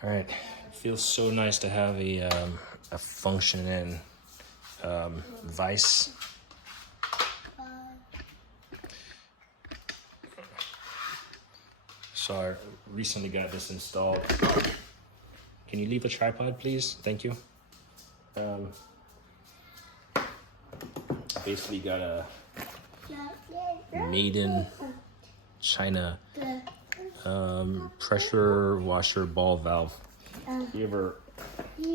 All right, it feels so nice to have a functioning vise. So I recently got this installed. Can you leave a tripod, please? Thank you. Basically got a made in China pressure washer ball valve. You ever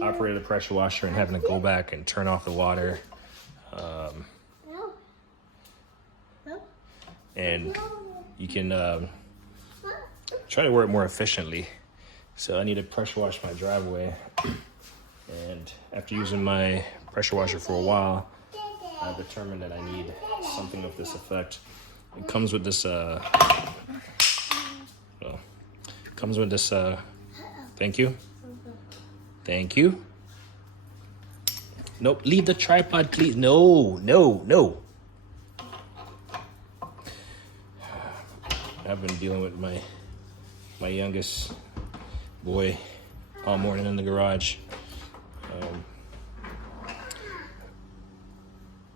operated a pressure washer and having to go back and turn off the water? And you can try to work more efficiently. So I need to pressure wash my driveway. And after using my pressure washer for a while, I determined that I need something of this effect. It comes with this, thank you. Thank you. Nope, leave the tripod, please. No. I've been dealing with my youngest boy all morning in the garage.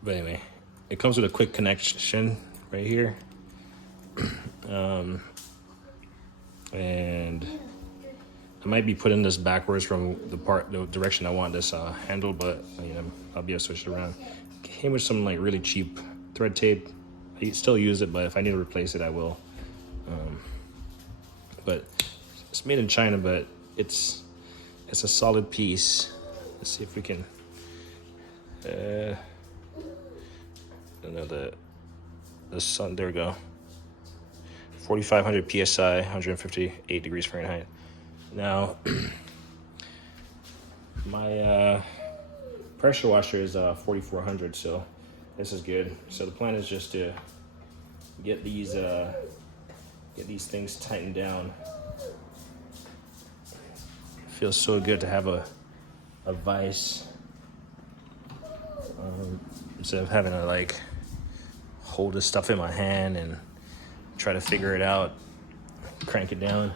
But anyway, it comes with a quick connection right here. And I might be putting this backwards from the direction I want this handle, but I'll be able to switch it around. It came with some like really cheap thread tape. I still use it, but if I need to replace it, I will. But it's made in China, but it's a solid piece. Let's see if we can. The sun. There we go. 4,500 psi, 158 degrees Fahrenheit. Now, my pressure washer is 4,400, so this is good. So the plan is just to get these things tightened down. It feels so good to have a vise instead of having to like hold this stuff in my hand and try to figure it out, crank it down.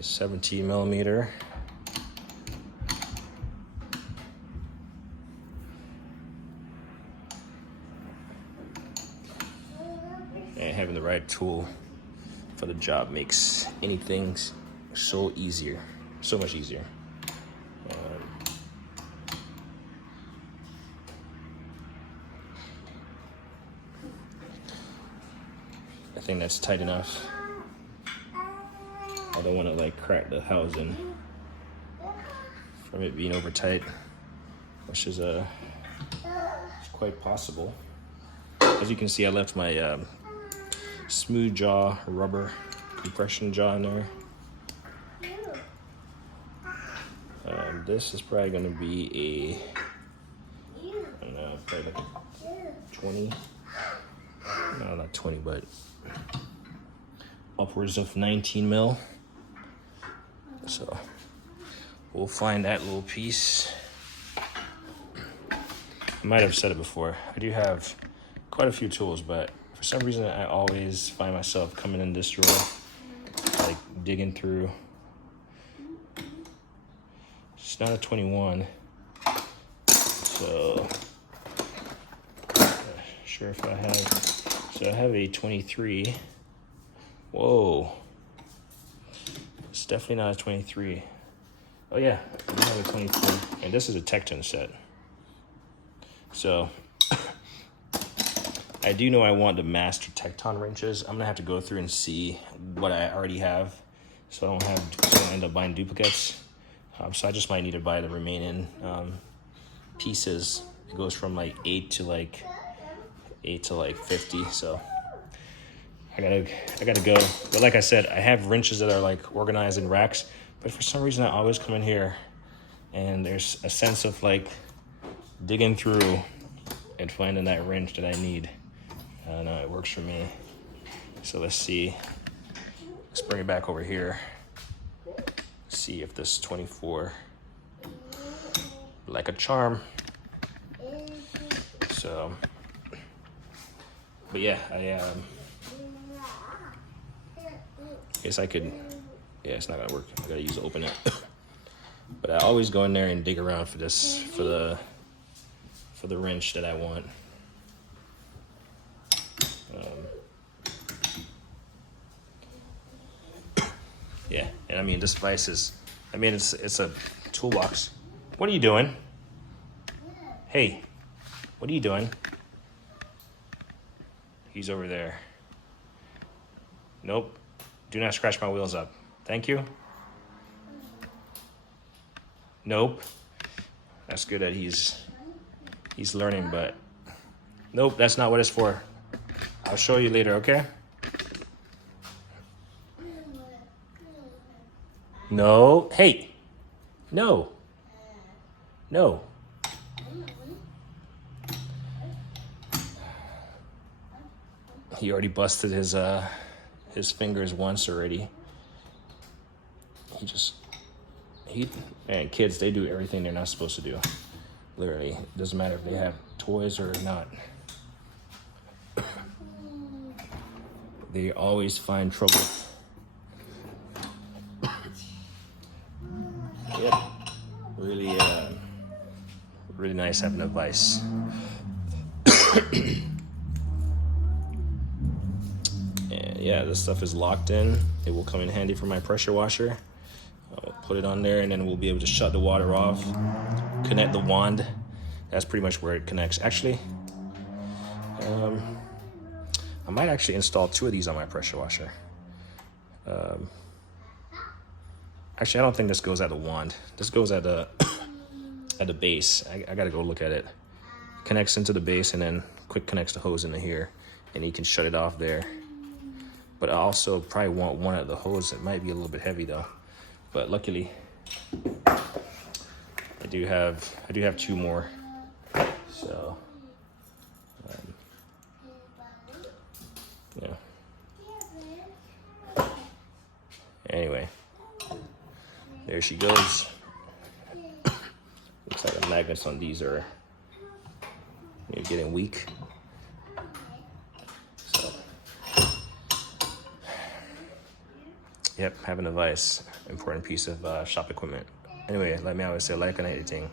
17 millimeter. And having the right tool for the job makes anything so much easier. I think that's tight enough. I don't want to like crack the housing from it being over tight, which is quite possible. As you can see, I left my smooth jaw rubber compression jaw in there. This is probably going to be I don't know, probably like a 20. No, not 20, but upwards of 19 mil. So we'll find that little piece. I might have said it before. I do have quite a few tools, but for some reason I always find myself coming in this drawer, like digging through. It's not a 21, so sure if I have. So I have a 23. Whoa. It's definitely not a 23. Oh yeah, I have a 23. And this is a Tecton set. So I do know I want the master Tecton wrenches. I'm gonna have to go through and see what I already have, so I don't end up buying duplicates. So I just might need to buy the remaining pieces. It goes from like 8 to like 50. So I gotta go. But like I said, I have wrenches that are like organized in racks. But for some reason, I always come in here and there's a sense of like digging through and finding that wrench that I need. I don't know, it works for me. So let's see. Let's bring it back over here. See if this 24, like a charm. So, but yeah, I guess I could Yeah, it's not gonna work. I gotta use to open it. But I always go in there and dig around for this, for the wrench that I want. Yeah, and I mean, this vise is, I mean, it's a toolbox. What are you doing? Hey, what are you doing? He's over there. Nope. Do not scratch my wheels up. Thank you. Nope. That's good that he's learning, but nope, that's not what it's for. I'll show you later, okay? No. Hey. No. No. He already busted his fingers once already. Man, kids, they do everything they're not supposed to do. Literally, it doesn't matter if they have toys or not. They always find trouble. Yep, really nice having a vise. And yeah, this stuff is locked in. It will come in handy for my pressure washer. I'll put it on there, and then we'll be able to shut the water off, connect the wand. That's pretty much where it connects. Actually, I might actually install 2 of these on my pressure washer. Actually, I don't think this goes at the wand. This goes at the at the base. I gotta go look at it. Connects into the base, and then quick connects the hose into here, and you can shut it off there. But I also probably want one at the hose. It might be a little bit heavy though. But luckily, I do have 2 more. So, yeah. Anyway, there she goes. Looks like the magnets on these are getting weak. So, yep, having a vise, important piece of shop equipment. Anyway, like me always say, like on anything.